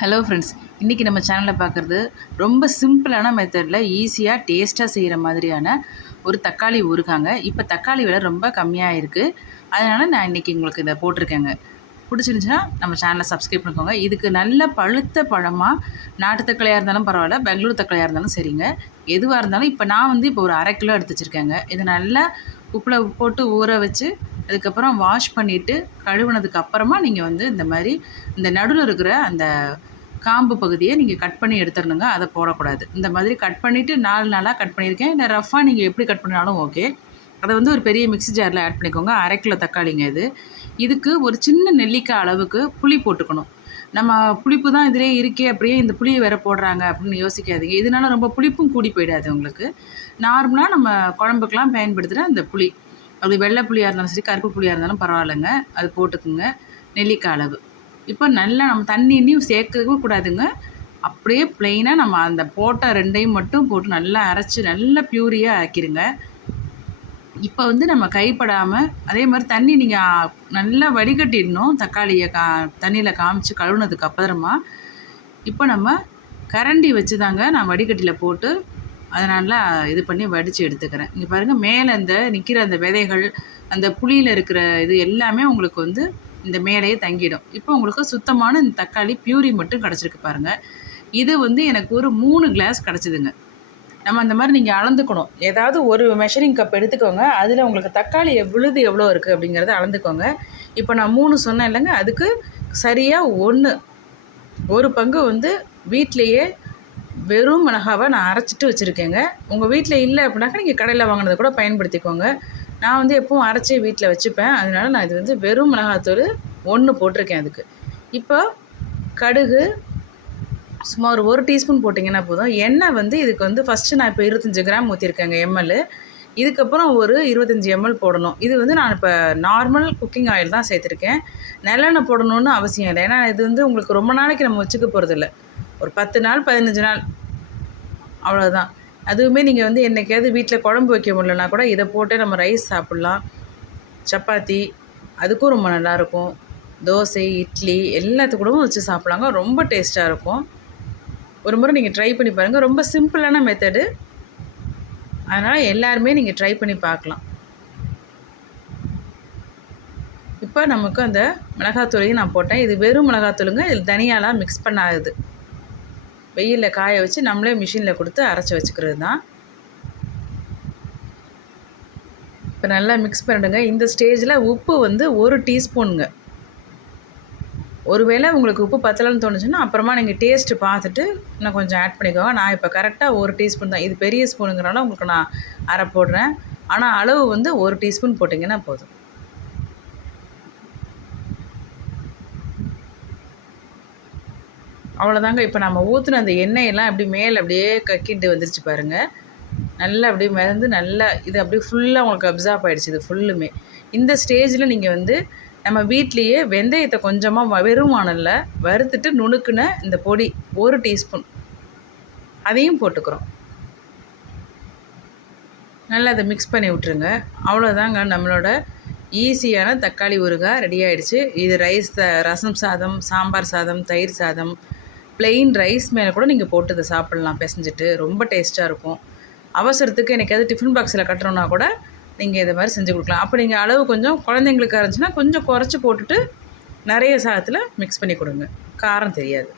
Hello friends இன்றைக்கி நம்ம சேனலில் பார்க்குறது ரொம்ப சிம்பிளான மெத்தடில் ஈஸியாக டேஸ்ட்டாக செய்கிற மாதிரியான ஒரு தக்காளி ஊறுகாங்க. இப்போ தக்காளி விலை ரொம்ப கம்மியாக இருக்குது அதனால் நான் இன்றைக்கி உங்களுக்கு இதை போட்டிருக்கேங்க. பிடிச்சிருந்துச்சுன்னா நம்ம சேனலை சப்ஸ்கிரைப் பண்ணிக்கோங்க. இதுக்கு நல்ல பழுத்த பழமாக நாட்டு தக்காளியாக இருந்தாலும் பரவாயில்ல பெங்களூர் தக்காளியாக இருந்தாலும் சரிங்க. எதுவாக இருந்தாலும் இப்போ நான் வந்து இப்போ ஒரு அரை கிலோ எடுத்து வச்சுருக்கேங்க. இது நல்லா உப்பில் போட்டு ஊற வச்சு அதுக்கப்புறம் வாஷ் பண்ணிவிட்டு கழுவுனதுக்கு அப்புறமா நீங்கள் வந்து இந்த மாதிரி இந்த நடுவில் இருக்கிற அந்த காம்பு பகுதியை நீங்கள் கட் பண்ணி எடுத்துடணுங்க. அதை போடக்கூடாது. இந்த மாதிரி கட் பண்ணிவிட்டு நாலு நாளாக கட் பண்ணியிருக்கேன். இல்லை ரஃபாக நீங்கள் எப்படி கட் பண்ணாலும் ஓகே அதை வந்து ஒரு பெரிய மிக்ஸி ஜாரில் ஆட் பண்ணிக்கோங்க. அரை கிலோ தக்காளிங்க இது. இதுக்கு ஒரு சின்ன நெல்லிக்காய் அளவுக்கு புளி போட்டுக்கணும். நம்ம புளிப்பு தான் இதிலே இருக்கே அப்படியே இந்த புளியை வேற போடுறாங்க அப்படின்னு யோசிக்காதீங்க. இதனால ரொம்ப புளிப்பும் கூடி போயிடாது உங்களுக்கு. நார்மலாக நம்ம குழம்புக்கெலாம் பயன்படுத்துகிற அந்த புளி. அது வெள்ளை புளியாக இருந்தாலும் சரி கருப்பு புளியாக இருந்தாலும் பரவாயில்லைங்க. அது போட்டுக்குங்க. நெல்லிக்காய் அளவு. இப்போ நல்லா நம்ம தண்ணி சேர்க்கவே கூடாதுங்க. அப்படியே ப்ளெயினாக நம்ம அந்த போட்ட ரெண்டையும் மட்டும் போட்டு நல்லா அரைச்சி நல்லா பியூரியாக ஆக்கிடுங்க. இப்போ வந்து நம்ம கைப்படாமல் அதே மாதிரி தண்ணி நீங்கள் நல்லா வடிகட்டிடணும். தக்காளியை கா தண்ணியில் காமிச்சு கழுவுனதுக்கு அப்புறமா. இப்போ நம்ம கரண்டி வச்சு தாங்க நான் வடிகட்டியில் போட்டு அதை நல்லா இது பண்ணி வடித்து எடுத்துக்கிறேன். இங்கே பாருங்கள் மேலே இந்த நிற்கிற அந்த விதைகள் அந்த புளியில் இருக்கிற இது எல்லாமே உங்களுக்கு வந்து இந்த மேலேயே தங்கிடும். இப்போ உங்களுக்கு சுத்தமான இந்த தக்காளி பியூரி மட்டும் கிடச்சிருக்கு பாருங்கள் இது வந்து எனக்கு ஒரு மூணு கிளாஸ் கிடச்சிதுங்க. நம்ம அந்த மாதிரி நீங்கள் அளந்துக்கணும். ஏதாவது ஒரு மெஷரிங் கப் எடுத்துக்கோங்க. அதில் உங்களுக்கு தக்காளி விழுது எவ்வளோ இருக்குது அப்படிங்கிறத அளந்துக்கோங்க. இப்போ நான் மூணு சொன்னேன் இல்லைங்க. அதுக்கு சரியாக ஒன்று ஒரு பங்கு வந்து வீட்டிலையே வெறும் மிளகாவை நான் அரைச்சிட்டு வச்சுருக்கேங்க. உங்கள் வீட்டில் இல்லை அப்படின்னாக்கா நீங்கள் கடையில் வாங்கினதை கூட பயன்படுத்திக்கோங்க. நான் வந்து எப்பவும் அரைச்சி வீட்டில் வச்சுப்பேன். அதனால நான் இது வந்து வெறும் மிளகாத்தூள் ஒன்று போட்டிருக்கேன் அதுக்கு. இப்போ கடுகு சும்மா ஒரு ஒரு டீஸ்பூன் போட்டிங்கன்னா போதும். எண்ணெய் வந்து இதுக்கு வந்து ஃபஸ்ட்டு நான் இப்போ இருபத்தஞ்சி கிராம் ஊற்றிருக்கேங்க எம்எல் இதுக்கப்புறம் ஒரு இருபத்தஞ்சி எம்எல் போடணும். இது வந்து நான் இப்போ நார்மல் குக்கிங் ஆயில் தான் சேர்த்துருக்கேன். நல்லெண்ணெய் போடணுன்னு அவசியம் இல்லை. ஏன்னா இது வந்து உங்களுக்கு ரொம்ப நாளைக்கு நம்ம வச்சுக்க போகிறதில்ல ஒரு பத்து நாள் பதினஞ்சு நாள். அவ்வளோதான் அதுவுமே நீங்கள் வந்து என்றைக்காவது வீட்டில் குழம்பு வைக்க முடியலனா கூட இதை போட்டு நம்ம ரைஸ் சாப்பிட்லாம். சப்பாத்தி அதுக்கும் ரொம்ப நல்லாயிருக்கும் தோசை இட்லி எல்லாத்துக்கூடவும் வச்சு சாப்பிட்லாங்க. ரொம்ப டேஸ்ட்டாக இருக்கும். ஒரு முறை நீங்கள் ட்ரை பண்ணி பாருங்கள் ரொம்ப சிம்பிளான மெத்தடு அதனால் எல்லாருமே நீங்கள் ட்ரை பண்ணி பார்க்கலாம். இப்போ நமக்கு அந்த மிளகாத்தூளையும் நான் போட்டேன். இது வெறும் மிளகாத்தூளுங்க. இது தனியாலாம் மிக்ஸ் பண்ணாது வெயிலில் காய வச்சு நம்மளே மிஷினில் கொடுத்து அரைச்சி வச்சுக்கிறது தான் இப்போ நல்லா மிக்ஸ் பண்ணிடுங்க. இந்த ஸ்டேஜில் உப்பு வந்து ஒரு டீஸ்பூனுங்க. ஒருவேளை உங்களுக்கு உப்பு பத்தலைன்னு தோணுச்சுன்னா அப்புறமா நீங்கள் டேஸ்ட்டு பார்த்துட்டு இன்னும் கொஞ்சம் ஆட் பண்ணிக்கோங்க. நான் இப்போ கரெக்டாக ஒரு டீஸ்பூன் தான். இது பெரிய ஸ்பூனுங்கிறனால உங்களுக்கு நான் அரை போடுறேன். ஆனால் அளவு வந்து ஒரு டீஸ்பூன் போட்டிங்கன்னா போதும். அவ்வளோதாங்க இப்போ நம்ம ஊற்றின அந்த எண்ணெயெல்லாம் அப்படி மேலே அப்படியே கக்கிட்டு வந்துருச்சு பாருங்கள் நல்லா அப்படியே மிதந்து நல்லா இது அப்படியே ஃபுல்லாக உங்களுக்கு அப்சார்ப் ஆகிடுச்சு இது ஃபுல்லுமே இந்த ஸ்டேஜில் நீங்கள் வந்து நம்ம வீட்லேயே வெந்தயத்தை கொஞ்சமாக வெறும் வானலில் வறுத்துட்டு நுணுக்குன இந்த பொடி ஒரு டீஸ்பூன் அதையும் போட்டுக்கிறோம். நல்லா அதை மிக்ஸ் பண்ணி விட்ருங்க அவ்வளோதாங்க நம்மளோட ஈஸியான தக்காளி ஊறுகாய் ரெடி ஆகிடுச்சு இது ரைஸ் ரசம் சாதம் சாம்பார் சாதம் தயிர் சாதம் பிளெயின் ரைஸ் மேலே கூட நீங்கள் போட்டு இதை சாப்பிட்லாம் பிசைஞ்சிட்டு. ரொம்ப டேஸ்ட்டாக இருக்கும். அவசரத்துக்கு எனக்காவது டிஃபன் பாக்ஸில் கட்டுறோன்னா கூட நீங்கள் இதை மாதிரி செஞ்சு கொடுக்கலாம். அப்போ நீங்கள் அளவு கொஞ்சம் குழந்தைங்களுக்கு இருந்துச்சுன்னா கொஞ்சம் குறைச்சி போட்டுட்டு நிறைய சாதத்தில் மிக்ஸ் பண்ணி கொடுங்க. காரம் தெரியாது.